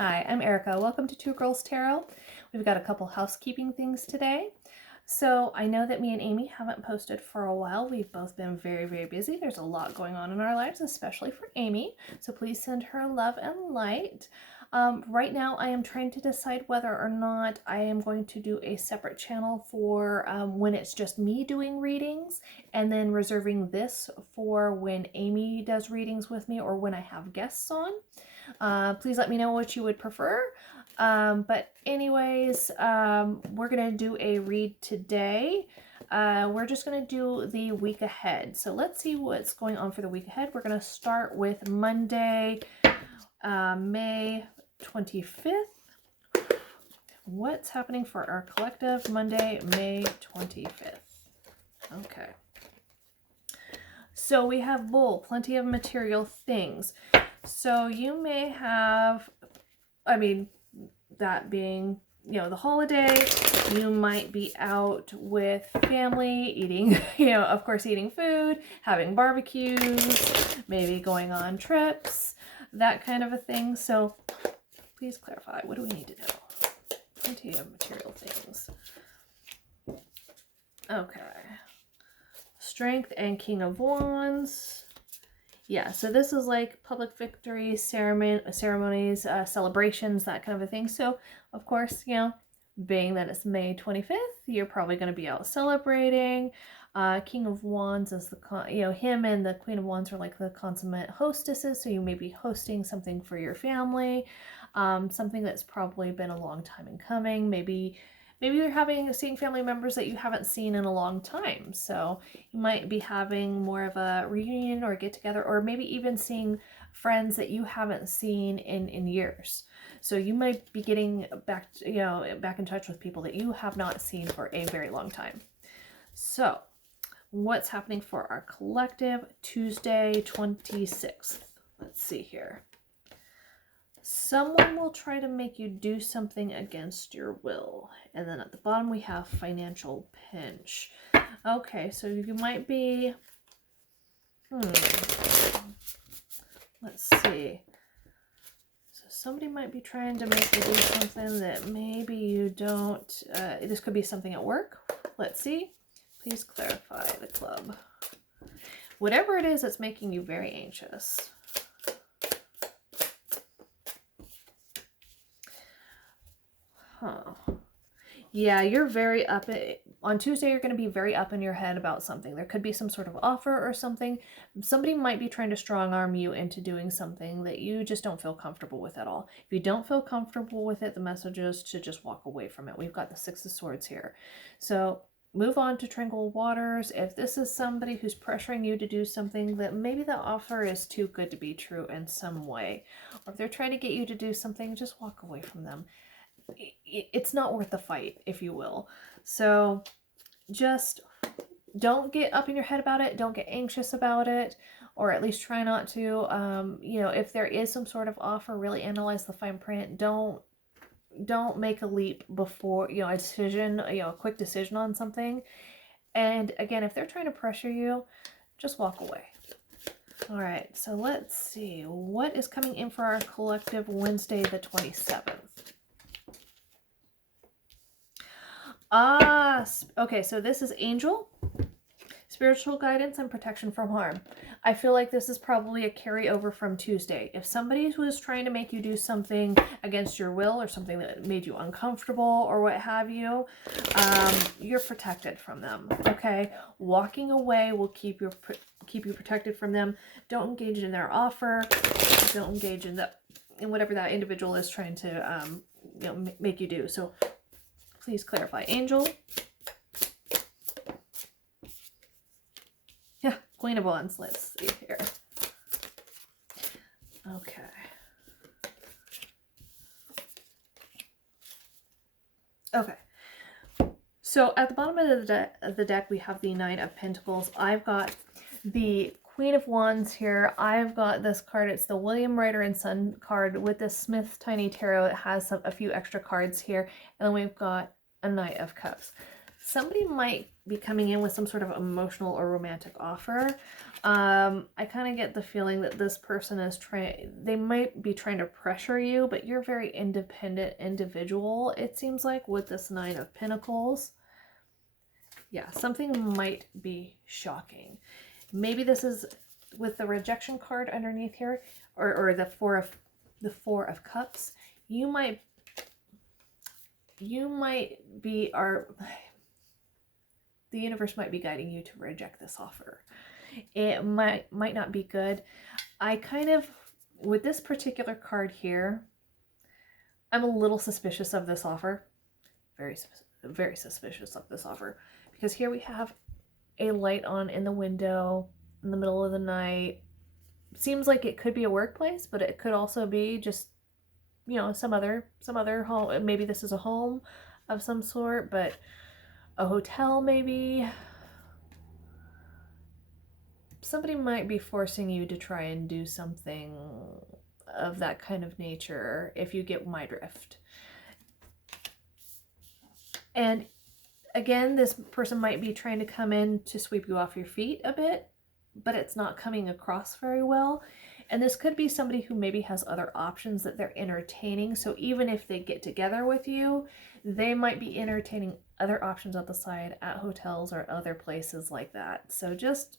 Hi, I'm Erica. Welcome to Two Girls Tarot. We've got a couple housekeeping things today. So I know that me and Amy haven't posted for a while. We've both been very busy. There's a lot going on in our lives, especially for Amy. So please send her love and light. Right now I am trying to decide whether or not I am going to do a separate channel for when it's just me doing readings, and then reserving this for when Amy does readings with me or when I have guests on. Please let me know what you would prefer. But anyways, we're going to do a read today. We're just going to do the week ahead. So let's see what's going on for the week ahead. We're going to start with Monday, May 25th. What's happening for our collective Monday, May 25th? Okay. So we have Bull, plenty of material things. So you may have, that being, the holiday, you might be out with family, eating, of course, eating food, having barbecues, maybe going on trips, that kind of a thing. So please clarify, what do we need to know? Plenty of material things. Okay. Strength and King of Wands. Yeah, so this is like public victories, ceremonies, celebrations, that kind of a thing. So, of course, being that it's May 25th, you're probably going to be out celebrating. King of Wands is him and the Queen of Wands are like the consummate hostesses. So you may be hosting something for your family, something that's probably been a long time in coming. Maybe you're seeing family members that you haven't seen in a long time. So you might be having more of a reunion or get together, or maybe even seeing friends that you haven't seen in years. So you might be getting back in touch with people that you have not seen for a very long time. So what's happening for our collective Tuesday 26th? Let's see here. Someone will try to make you do something against your will. And then at the bottom we have financial pinch. Okay, so you might be... Let's see. So somebody might be trying to make you do something that maybe you don't... this could be something at work. Let's see. Please clarify the club. Whatever it is that's making you very anxious. Yeah, you're very up. On Tuesday, you're going to be very up in your head about something. There could be some sort of offer or something. Somebody might be trying to strong arm you into doing something that you just don't feel comfortable with at all. If you don't feel comfortable with it, the message is to just walk away from it. We've got the Six of Swords here. So move on to tranquil waters. If this is somebody who's pressuring you to do something that maybe the offer is too good to be true in some way, or if they're trying to get you to do something, just walk away from them. It's not worth the fight, if you will. So just don't get up in your head about it. Don't get anxious about it, or at least try not to. If there is some sort of offer, really analyze the fine print. Don't make a leap before, a decision, a quick decision on something. And again, if they're trying to pressure you, just walk away. All right, so let's see what is coming in for our collective Wednesday the 27th. Okay, so this is Angel, spiritual guidance and protection from harm. I feel like this is probably a carryover from Tuesday. If somebody was trying to make you do something against your will, or something that made you uncomfortable or what have you, you're protected from them. Okay, walking away will keep you protected from them. Don't engage in their offer. Don't engage in whatever that individual is trying to make you do. So please clarify. Angel. Yeah, Queen of Wands. Let's see here. Okay. Okay. So at the bottom of the deck, we have the Nine of Pentacles. I've got the Queen of Wands here. I've got this card. It's the William Ryder and Son card with the Smith Tiny Tarot. It has a few extra cards here. And then we've got a Knight of Cups. somebody might be coming in with some sort of emotional or romantic offer. I kind of get the feeling that this person is they might be trying to pressure you, but you're a very independent individual, it seems like, with this Nine of Pentacles. Yeah, something might be shocking. Maybe this is with the rejection card underneath here, or the Four of Cups. You might be the universe might be guiding you to reject this offer. It might not be good. I kind of, with this particular card here, I'm a little suspicious of this offer. Very suspicious of this offer. Because here we have a light on in the window in the middle of the night. Seems like it could be a workplace, but it could also be just, you know, some other home. Maybe this is a home of some sort, but a hotel maybe. Somebody might be forcing you to try and do something of that kind of nature, if you get my drift. And again, this person might be trying to come in to sweep you off your feet a bit, but it's not coming across very well. And this could be somebody who maybe has other options that they're entertaining. So even if they get together with you, they might be entertaining other options on the side at hotels or other places like that. So just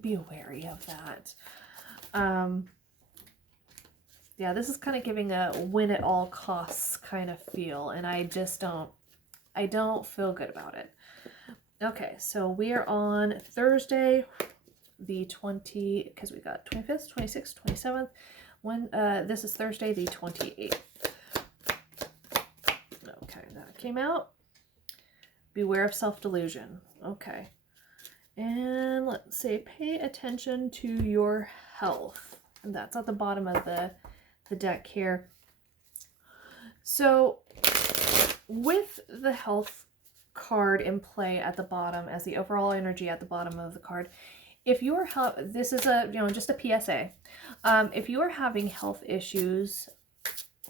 be wary of that. Yeah, this is kind of giving a win at all costs kind of feel, and I don't feel good about it. Okay, so we are on Thursday, the 20, because we got 25th, 26th, 27th. When this is Thursday, the 28th. Okay, that came out. Beware of self-delusion. Okay. And let's say pay attention to your health. And that's at the bottom of the deck here. So with the health card in play at the bottom as the overall energy at the bottom of the card, if you're this is a, you know, just a PSA. If you are having health issues,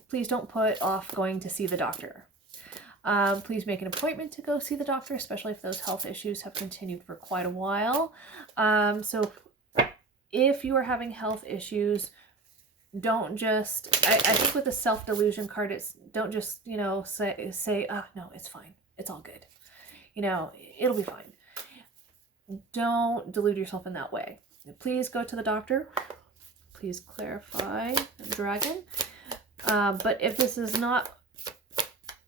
please don't put off going to see the doctor. Please make an appointment to go see the doctor, especially if those health issues have continued for quite a while. So if you are having health issues, don't just, I think with the self-delusion card, it's don't just, you know, say, oh, no, it's fine. It's all good. You know, it'll be fine. Don't delude yourself in that way. Please go to the doctor. Please clarify, dragon. But if this is not,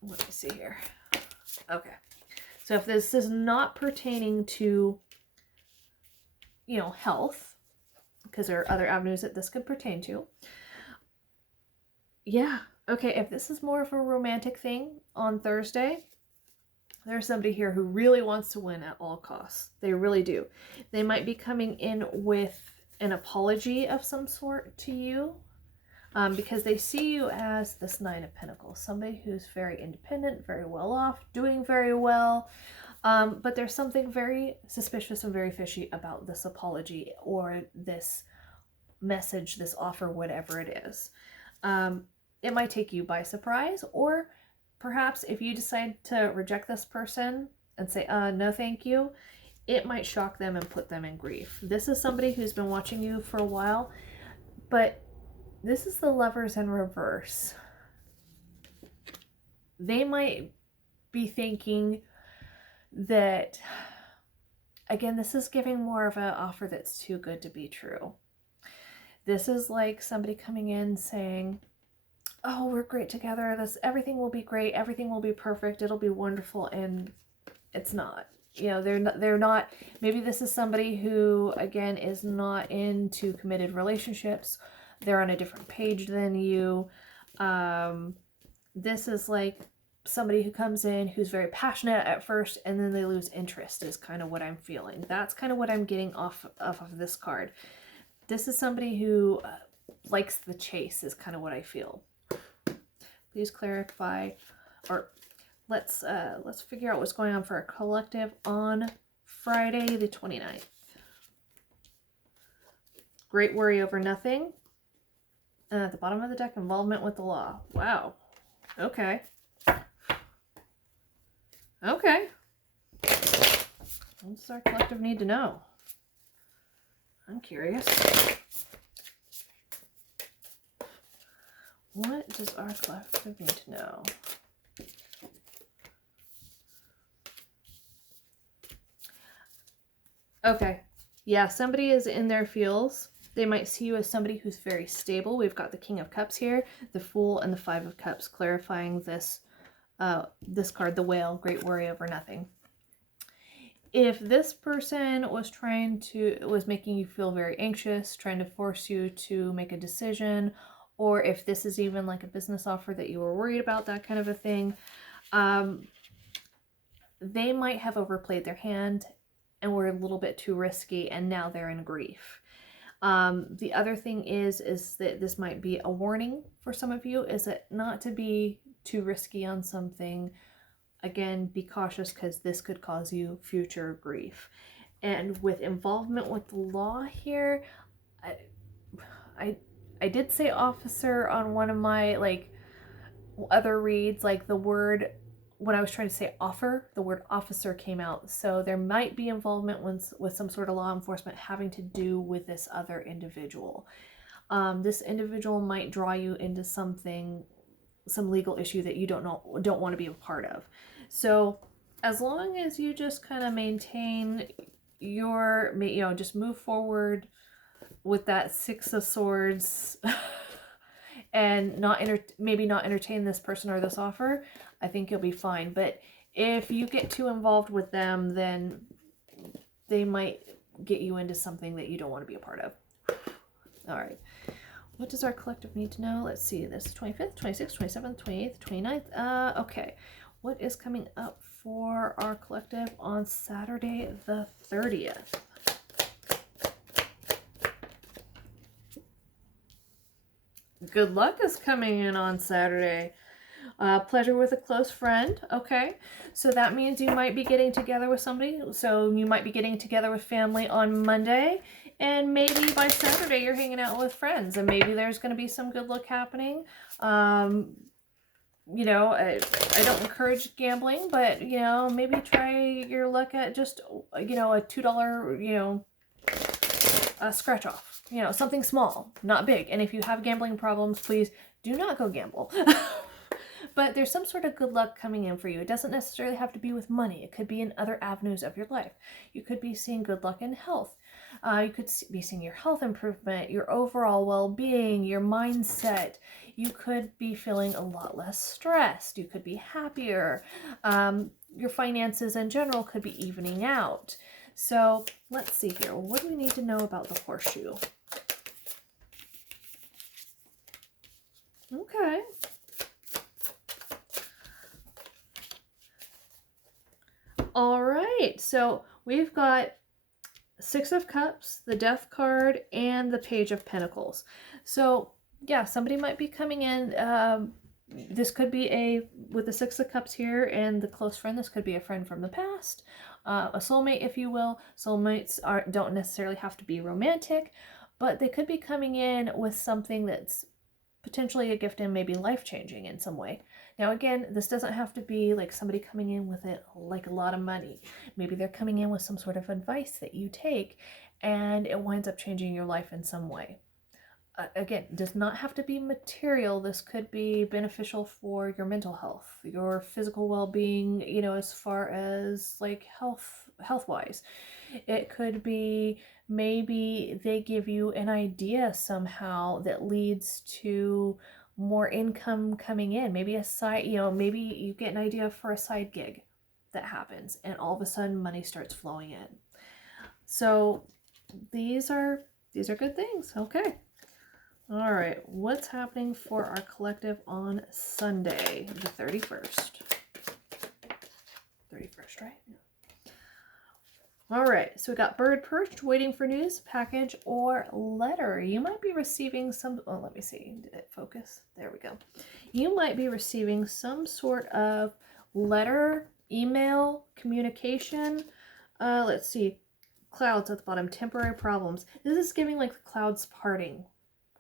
let me see here. Okay. So if this is not pertaining to, you know, health, because there are other avenues that this could pertain to. Yeah. Okay. If this is more of a romantic thing on Thursday, there's somebody here who really wants to win at all costs. They really do. They might be coming in with an apology of some sort to you. Because they see you as this Nine of Pentacles, somebody who's very independent, very well off, doing very well, but there's something very suspicious and very fishy about this apology or this message, this offer, whatever it is. It might take you by surprise, or perhaps if you decide to reject this person and say, no thank you, it might shock them and put them in grief. This is somebody who's been watching you for a while, but this is the Lovers in reverse. They might be thinking that, again, this is giving more of an offer that's too good to be true. This is like somebody coming in saying, oh, we're great together. Everything will be great. Everything will be perfect. It'll be wonderful. And it's not. You know, they're not. Maybe this is somebody who, again, is not into committed relationships. They're on a different page than you. This is like somebody who comes in who's very passionate at first and then they lose interest is kind of what I'm feeling. That's kind of what I'm getting off of this card. This is somebody who likes the chase is kind of what I feel. Please clarify, or let's figure out what's going on for a collective on Friday the 29th. Great worry over nothing. At the bottom of the deck, involvement with the law. Wow. Okay. Okay. What does our collective need to know? I'm curious. What does our collective need to know? Okay. Yeah, somebody is in their feels. They might see you as somebody who's very stable. We've got the King of Cups here, the Fool, and the Five of Cups, clarifying this this card, the Whale, Great Worry Over Nothing. If this person was making you feel very anxious, trying to force you to make a decision, or if this is even like a business offer that you were worried about, that kind of a thing, they might have overplayed their hand and were a little bit too risky, and now they're in grief. The other thing is that this might be a warning for some of you, is it not to be too risky on something. Again, be cautious because this could cause you future grief. And with involvement with the law here, I did say officer on one of my like other reads, like the word, when I was trying to say offer, the word officer came out. So there might be involvement with some sort of law enforcement having to do with this other individual. This individual might draw you into some legal issue that you don't want to be a part of. So as long as you just kind of maintain your, just move forward with that Six of Swords and maybe not entertain this person or this offer, I think you'll be fine. But if you get too involved with them, then they might get you into something that you don't want to be a part of. All right. What does our collective need to know? Let's see. This is 25th, 26th, 27th, 28th, 29th. Okay. What is coming up for our collective on Saturday the 30th? Good luck is coming in on Saturday. Pleasure with a close friend. Okay. So that means you might be getting together with somebody. So you might be getting together with family on Monday. And maybe by Saturday you're hanging out with friends. And maybe there's going to be some good luck happening. I don't encourage gambling, but, maybe try your luck at just, a $2, scratch off. Something small, not big. And if you have gambling problems, please do not go gamble. But there's some sort of good luck coming in for you. It doesn't necessarily have to be with money. It could be in other avenues of your life. You could be seeing good luck in health. You could be seeing your health improvement, your overall well-being, your mindset. You could be feeling a lot less stressed. You could be happier. Your finances in general could be evening out. So let's see here. What do we need to know about the horseshoe? Okay. All right. So we've got Six of Cups, the Death card, and the Page of Pentacles. So yeah, somebody might be coming in. This could be with the Six of Cups here and the close friend, this could be a friend from the past, a soulmate, if you will. Soulmates don't necessarily have to be romantic, but they could be coming in with something that's potentially a gift and maybe life-changing in some way. Now again, this doesn't have to be like somebody coming in with it like a lot of money. Maybe they're coming in with some sort of advice that you take and it winds up changing your life in some way. Again, does not have to be material. This could be beneficial for your mental health, your physical well-being, as far as like health-wise. It could be maybe they give you an idea somehow that leads to more income coming in. Maybe a side, maybe you get an idea for a side gig that happens and all of a sudden money starts flowing in. So these are good things. Okay. All right, what's happening for our collective on Sunday, the 31st? 31st, right? Yeah. All right, so we got bird perched, waiting for news, package, or letter. You might be receiving some, let me see, did it focus? There we go. You might be receiving some sort of letter, email, communication. Let's see, clouds at the bottom, temporary problems. This is giving like the clouds parting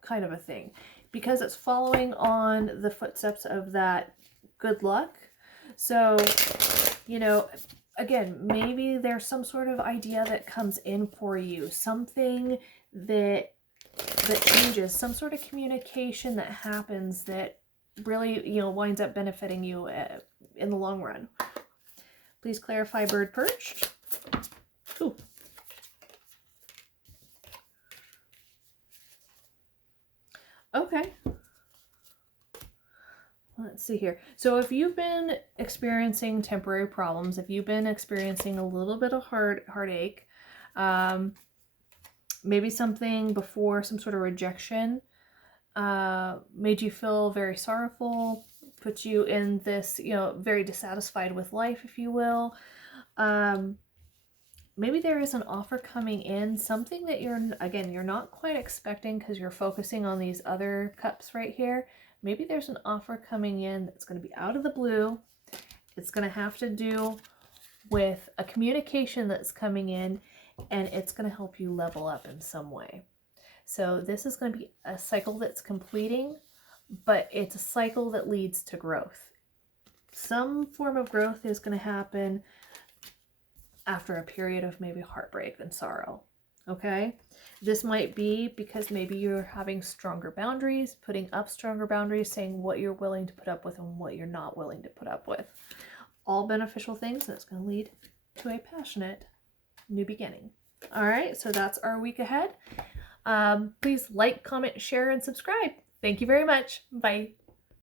kind of a thing, because it's following on the footsteps of that good luck. So, again, maybe there's some sort of idea that comes in for you, something that changes, some sort of communication that happens that really, you know, winds up benefiting you in the long run. Please clarify, bird perched. Ooh. Okay. Let's see here. So if you've been experiencing temporary problems, if you've been experiencing a little bit of heartache, maybe something before, some sort of rejection, made you feel very sorrowful, put you in this, you know, very dissatisfied with life, if you will. Maybe there is an offer coming in, something that you're not quite expecting because you're focusing on these other cups right here. Maybe there's an offer coming in that's going to be out of the blue. It's going to have to do with a communication that's coming in, and it's going to help you level up in some way. So this is going to be a cycle that's completing, but it's a cycle that leads to growth. Some form of growth is going to happen after a period of maybe heartbreak and sorrow. Okay? This might be because maybe you're having stronger boundaries, putting up stronger boundaries, saying what you're willing to put up with and what you're not willing to put up with. All beneficial things, and it's going to lead to a passionate new beginning. All right, so that's our week ahead. Please like, comment, share, and subscribe. Thank you very much. Bye.